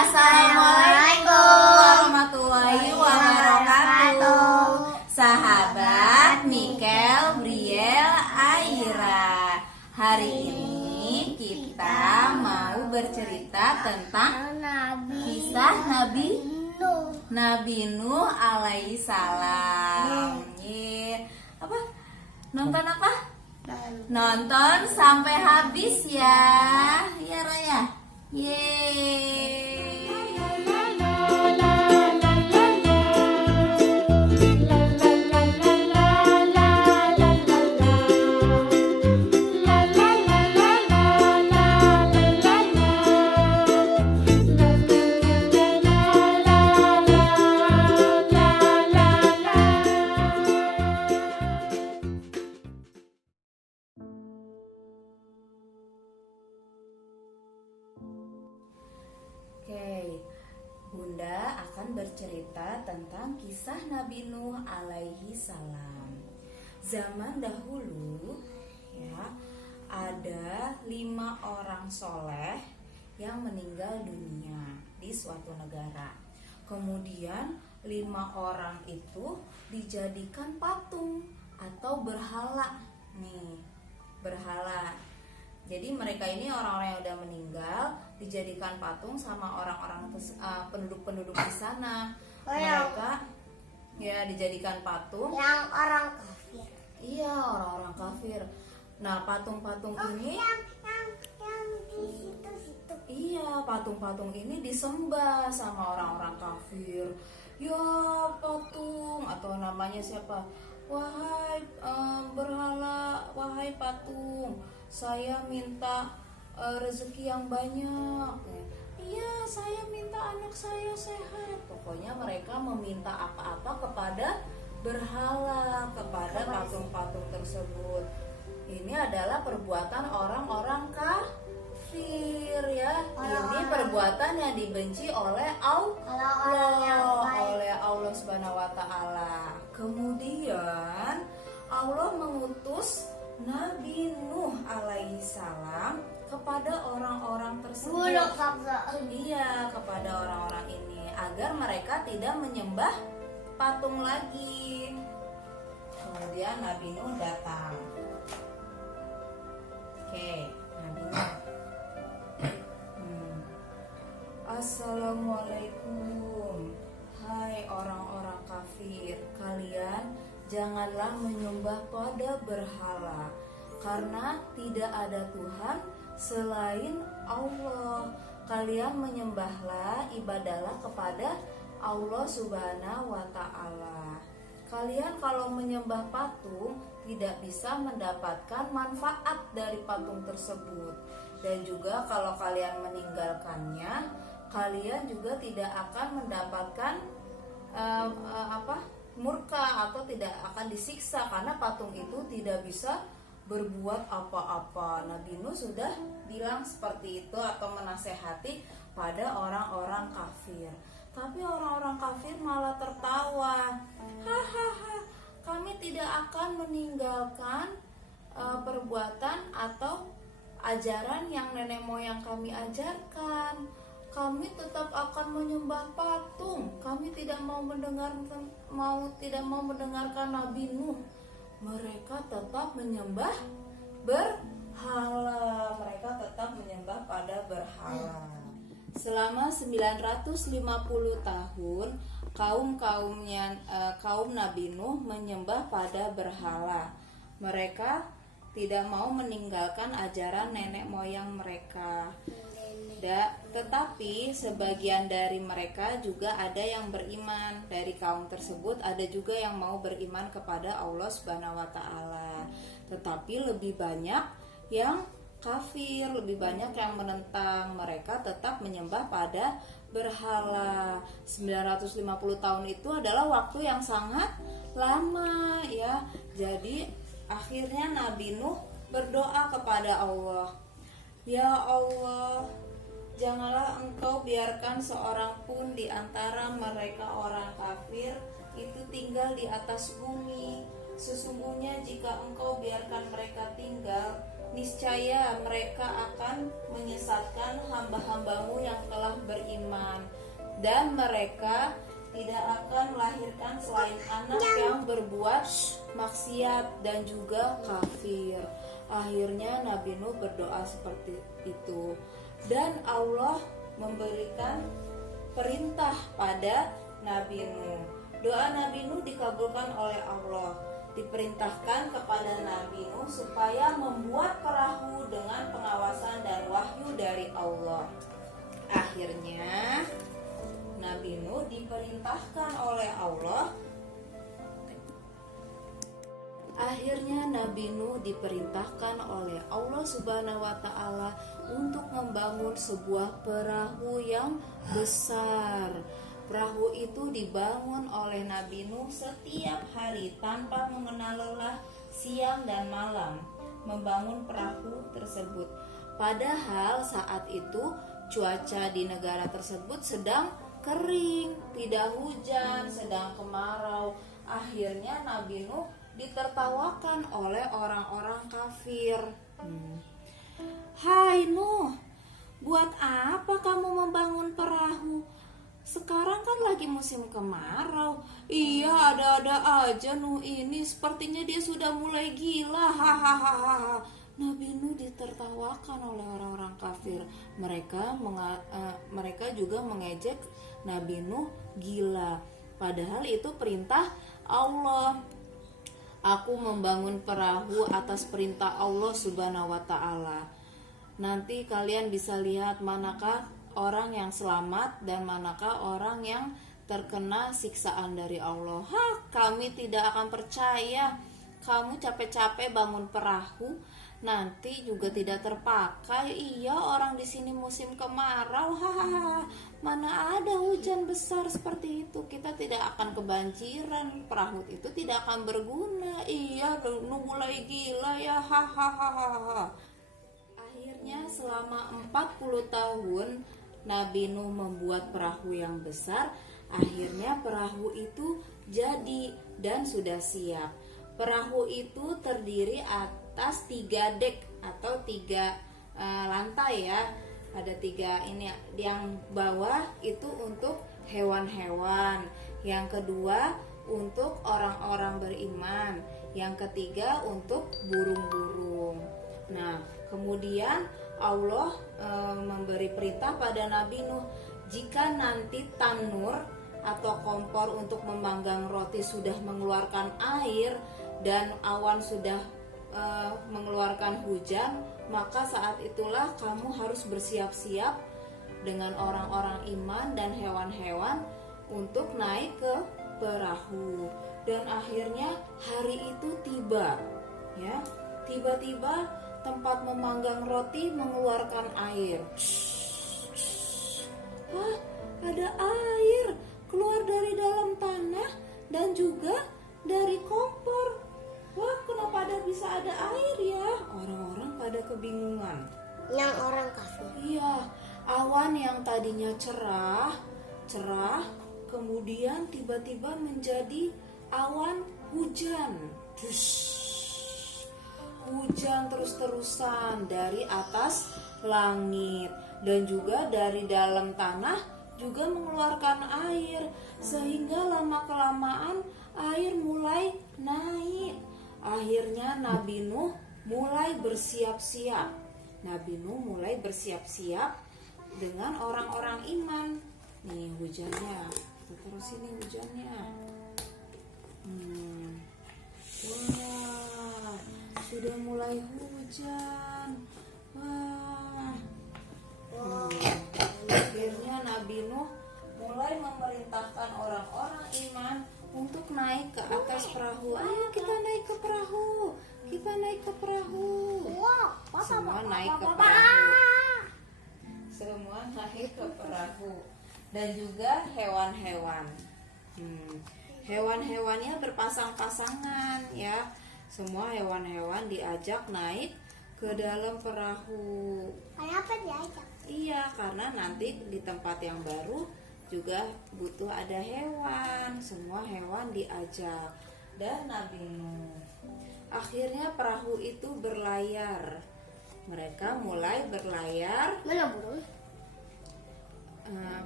Assalamualaikum warahmatullahi wabarakatuh. Sahabat Mikel, Briel, Aira, hari ini kita mau bercerita tentang kisah Nabi Nuh alaihi salam. Apa? Nonton apa? Nonton sampai habis ya. Ya Raya. Yeay. Oke, Bunda akan bercerita tentang kisah Nabi Nuh alaihi salam. Zaman dahulu ya, ada 5 orang soleh yang meninggal dunia di suatu negara. Kemudian 5 orang itu dijadikan patung atau berhala. Berhala. Jadi mereka ini orang-orang yang udah meninggal dijadikan patung sama orang-orang penduduk-penduduk di sana. Mereka ya dijadikan patung. Yang orang kafir. Iya, orang-orang kafir. Nah, patung-patung ini yang di situ-situ. Iya, patung-patung ini disembah sama orang-orang kafir. Ya, patung atau namanya siapa? Wahai berhala, wahai patung, saya minta rezeki yang banyak. Iya, saya minta anak saya sehat. Pokoknya mereka meminta apa-apa kepada berhala, kepada patung-patung tersebut. Ini adalah perbuatan orang-orang kafir ya. Ini perbuatan yang dibenci oleh Allah Subhanahu wa taala. Kemudian Allah mengutus Nabi Nuh alaihi salam kepada orang-orang tersebut. Iya, kepada orang-orang ini agar mereka tidak menyembah patung lagi. Kemudian Nabi Nuh datang. Oke, Nabi Nuh. Assalamualaikum. Hai orang-orang kafir, kalian janganlah menyembah pada berhala, karena tidak ada Tuhan selain Allah. Kalian menyembahlah, ibadahlah kepada Allah Subhanahu wa ta'ala. Kalian kalau menyembah patung tidak bisa mendapatkan manfaat dari patung tersebut. Dan juga kalau kalian meninggalkannya, kalian juga tidak akan mendapatkan murka atau tidak akan disiksa, karena patung itu tidak bisa berbuat apa-apa. Nabi Nuh sudah bilang seperti itu atau menasehati pada orang-orang kafir. Tapi orang-orang kafir malah tertawa. Hahaha, kami tidak akan meninggalkan perbuatan atau ajaran yang nenek moyang kami ajarkan. Kami tetap akan menyembah patung. Kami tidak mau mendengarkan Nabi Nuh. Mereka tetap menyembah berhala. Mereka tetap menyembah pada berhala. Selama 950 tahun kaum Nabi Nuh menyembah pada berhala. Mereka tidak mau meninggalkan ajaran nenek moyang mereka. Tetapi sebagian dari mereka juga ada yang beriman. Dari kaum tersebut ada juga yang mau beriman kepada Allah Subhanahu wa taala. Tetapi lebih banyak yang kafir, lebih banyak yang menentang. Mereka tetap menyembah pada berhala. 950 tahun itu adalah waktu yang sangat lama ya. Jadi akhirnya Nabi Nuh berdoa kepada Allah. Ya Allah, janganlah engkau biarkan seorang pun di antara mereka orang kafir itu tinggal di atas bumi. Sesungguhnya jika engkau biarkan mereka tinggal, niscaya mereka akan menyesatkan hamba-hambamu yang telah beriman. dan mereka tidak akan melahirkan selain anak yang berbuat maksiat dan juga kafir. Akhirnya Nabi Nuh berdoa seperti itu, dan Allah memberikan perintah pada Nabi Nuh. Doa Nabi Nuh dikabulkan oleh Allah. Diperintahkan kepada Nabi Nuh supaya membuat perahu dengan pengawasan dan wahyu dari Allah. Akhirnya Nabi Nuh diperintahkan oleh Allah. Akhirnya Nabi Nuh diperintahkan oleh Allah Subhanahu wa taala untuk membangun sebuah perahu yang besar. Perahu itu dibangun oleh Nabi Nuh setiap hari tanpa mengenal lelah siang dan malam membangun perahu tersebut. Padahal saat itu cuaca di negara tersebut sedang kering, tidak hujan, sedang kemarau. Akhirnya Nabi Nuh ditertawakan oleh orang-orang kafir. Hai Nuh, buat apa kamu membangun perahu? Sekarang kan lagi musim kemarau. Iya, ada-ada aja Nuh ini. Sepertinya dia sudah mulai gila. Hahaha. Nabi Nuh ditertawakan oleh orang-orang kafir. Mereka juga mengejek Nabi Nuh gila. Padahal itu perintah Allah. Aku membangun perahu atas perintah Allah Subhanahu wa taala. Nanti kalian bisa lihat manakah orang yang selamat dan manakah orang yang terkena siksaan dari Allah. Kami tidak akan percaya. Kamu capek-capek bangun perahu, nanti juga tidak terpakai. Iya, orang di sini musim kemarau. Mana ada hujan besar seperti itu. Kita tidak akan kebanjiran. Perahu itu tidak akan berguna. Iya, mulai gila ya. Akhirnya selama 40 tahun Nabi Nuh membuat perahu yang besar. Akhirnya perahu itu jadi dan sudah siap. Perahu itu terdiri atas 3 dek atau 3 lantai ya. Ada 3 ini. Yang bawah itu untuk hewan-hewan. Yang kedua untuk orang-orang beriman. Yang ketiga untuk burung-burung. Nah, kemudian Allah memberi perintah pada Nabi Nuh, jika nanti tanur atau kompor untuk memanggang roti sudah mengeluarkan air dan awan sudah mengeluarkan hujan, maka saat itulah kamu harus bersiap-siap dengan orang-orang iman dan hewan-hewan untuk naik ke perahu. Dan akhirnya hari itu tiba, ya. Tiba-tiba tempat memanggang roti mengeluarkan air. Ada air keluar dari dalam tanah dan juga dari kompor. Wah, kenapa bisa ada air ya? Orang-orang pada kebingungan. Yang orang kafir. Iya, awan yang tadinya cerah, kemudian tiba-tiba menjadi awan hujan. Hujan terus-terusan dari atas langit dan juga dari dalam tanah juga mengeluarkan air, sehingga lama-kelamaan air mulai naik. Akhirnya Nabi Nuh mulai bersiap-siap. Dengan orang-orang iman. Nih hujannya, terus ini hujannya. Wah, sudah mulai hujan. Akhirnya Nabi Nuh mulai memerintahkan orang-orang iman untuk naik ke atas perahu. Ayo kita naik ke perahu. Semua naik ke perahu. Dan juga hewan-hewan. Hewan-hewannya berpasang-pasangan ya. Semua hewan-hewan diajak naik ke dalam perahu. Kenapa diajak? Iya, karena nanti di tempat yang baru juga butuh ada hewan. Semua hewan diajak. Dan Nabi Nuh. Akhirnya perahu itu berlayar. Mereka mulai berlayar. Mana burung?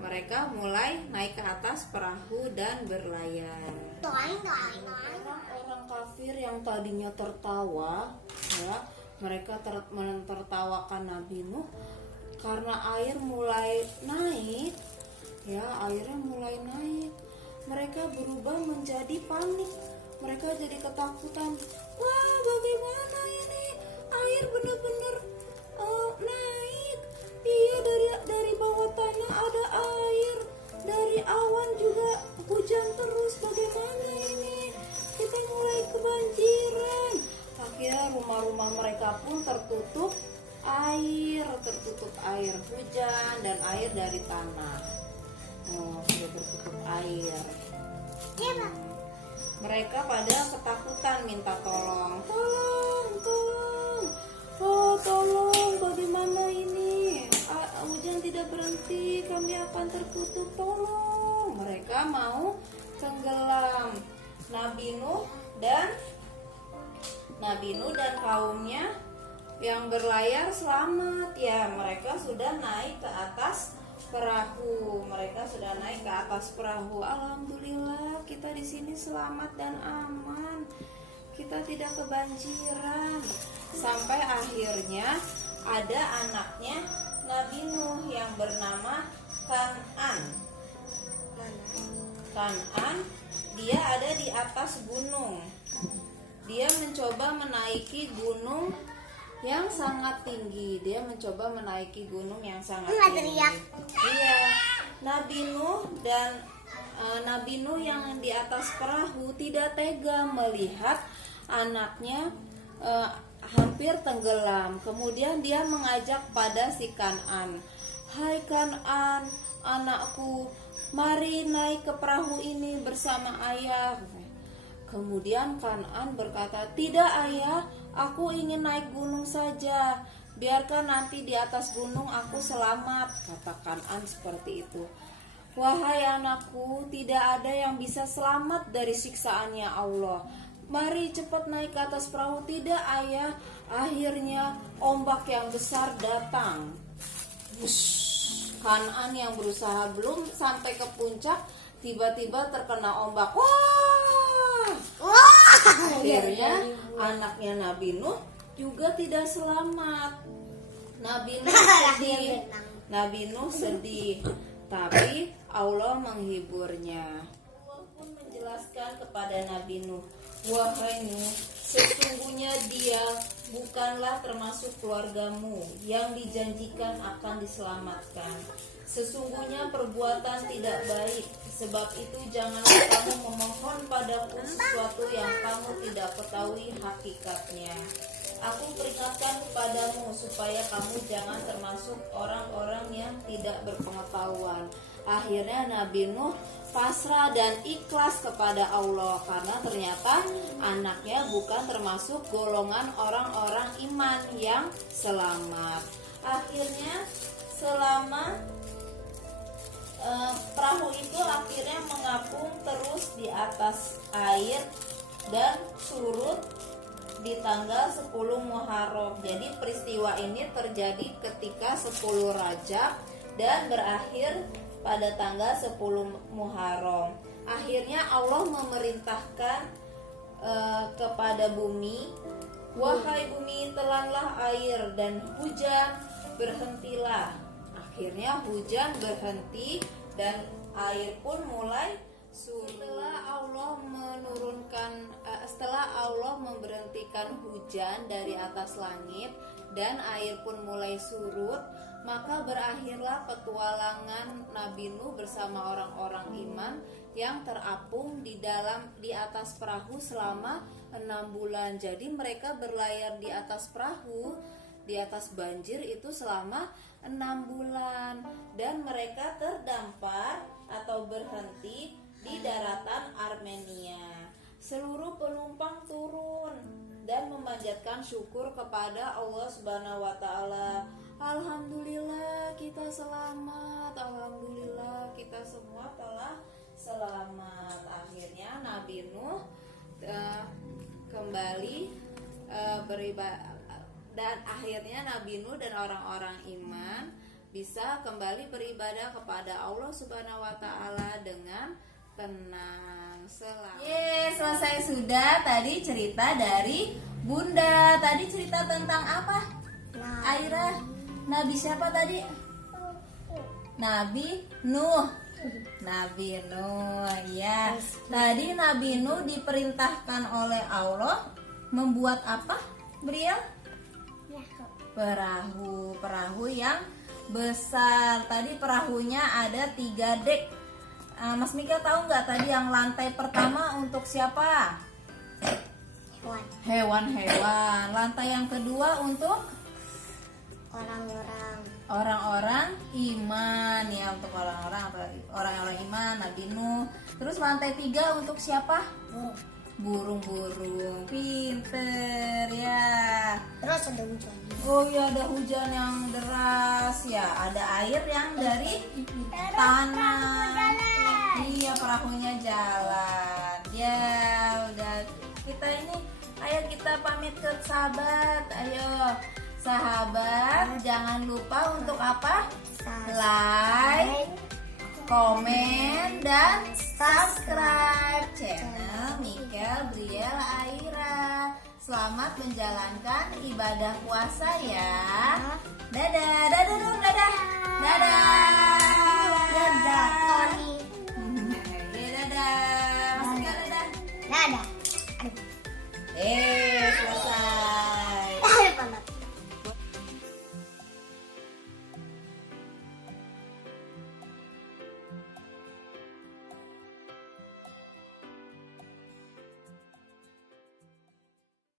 mereka mulai naik ke atas perahu dan berlayar. Orang kafir yang tadinya tertawa, ya, mereka menertawakan Nabi Nuh karena air mulai naik, ya, airnya mulai naik. Mereka berubah menjadi panik. Mereka jadi ketakutan. Wah, bagaimana ini? Air benar-benar naik. Iya, dari bawah tanah ada air. Dari awan juga hujan terus. Bagaimana ini? Kita mulai kebanjiran. Akhirnya rumah-rumah mereka pun tertutup air hujan dan air dari tanah. Sudah tertutup air. Mereka pada ketakutan minta tolong. Tolong, bagaimana ini? Hujan tidak berhenti, kami akan tertutup, tolong. Mereka mau tenggelam. Nabi Nuh dan kaumnya yang berlayar selamat, ya. Mereka sudah naik ke atas perahu. Alhamdulillah, kita di sini selamat dan aman. Kita tidak kebanjiran. Sampai akhirnya ada anaknya Nabi Nuh yang bernama Kan'an. Dia ada di atas gunung. Dia mencoba menaiki gunung yang sangat tinggi. Iya, Nabi Nuh yang di atas perahu tidak tega melihat anaknya hampir tenggelam. Kemudian dia mengajak pada si Kan'an, "Hai Kan'an, anakku, mari naik ke perahu ini bersama ayah." Kemudian Kan'an berkata, "Tidak ayah, aku ingin naik gunung saja. Biarkan nanti di atas gunung aku selamat," kata Kan'an seperti itu. "Wahai anakku, tidak ada yang bisa selamat dari siksaannya Allah. Mari cepat naik ke atas perahu." "Tidak ayah." Akhirnya ombak yang besar datang. Kan'an yang berusaha belum sampai ke puncak, tiba-tiba terkena ombak. Akhirnya anaknya Nabi Nuh juga tidak selamat. Nabi Nuh sedih, tapi Allah menghiburnya. Allah pun menjelaskan kepada Nabi Nuh, "Wahai Nuh, sesungguhnya dia bukanlah termasuk keluargamu yang dijanjikan akan diselamatkan. Sesungguhnya perbuatan tidak baik. Sebab itu janganlah kamu memohon padaku sesuatu yang kamu tidak ketahui hakikatnya. Aku peringatkan kepadamu supaya kamu jangan termasuk orang-orang yang tidak berpengetahuan." Akhirnya Nabi Nuh pasrah dan ikhlas kepada Allah karena ternyata anaknya bukan termasuk golongan orang-orang iman yang selamat. Akhirnya selama perahu itu akhirnya mengapung terus di atas air dan surut di tanggal 10 Muharram. Jadi peristiwa ini terjadi ketika 10 Rajab dan berakhir pada tanggal 10 Muharram. Akhirnya Allah memerintahkan kepada bumi, "Wahai bumi, telanlah air dan hujan berhentilah." Akhirnya hujan berhenti dan air pun mulai surut. Setelah Allah memberhentikan hujan dari atas langit dan air pun mulai surut, maka berakhirlah petualangan Nabi Nuh bersama orang-orang iman yang terapung di atas perahu selama 6 bulan. Jadi mereka berlayar di atas perahu, di atas banjir itu selama 6 bulan, dan mereka terdampar atau berhenti di daratan Armenia. Seluruh penumpang turun dan memanjatkan syukur kepada Allah Subhanahu wa taala. "Alhamdulillah kita selamat, alhamdulillah kita semua telah selamat." Akhirnya Nabi Nuh kembali beribadah, dan akhirnya Nabi Nuh dan orang-orang iman bisa kembali beribadah kepada Allah Subhanahu wa taala dengan tenang. Selesai sudah tadi cerita dari Bunda. Tadi cerita tentang apa? Aira, Nabi siapa tadi? Nabi Nuh. Nabi Nuh, ya. Tadi Nabi Nuh diperintahkan oleh Allah membuat apa, Briel? Perahu yang besar. Tadi perahunya ada 3 dek. Mas Mika tahu nggak tadi yang lantai pertama untuk siapa? Hewan-hewan. Lantai yang kedua untuk orang-orang iman, ya, untuk orang-orang iman, Nabi Nuh. Terus lantai 3 untuk siapa? Burung-burung. Pinter ya. Terus ada hujan. Oh ya, ada hujan yang deras ya. Ada air yang dari tanah. Iya, perahunya jalan. Ya, udah. Kita ini, ayo kita pamit ke sahabat. Ayo sahabat, jangan lupa untuk apa? Like, komen, dan subscribe channel Mika, Briel, Aira. Selamat menjalankan ibadah puasa ya.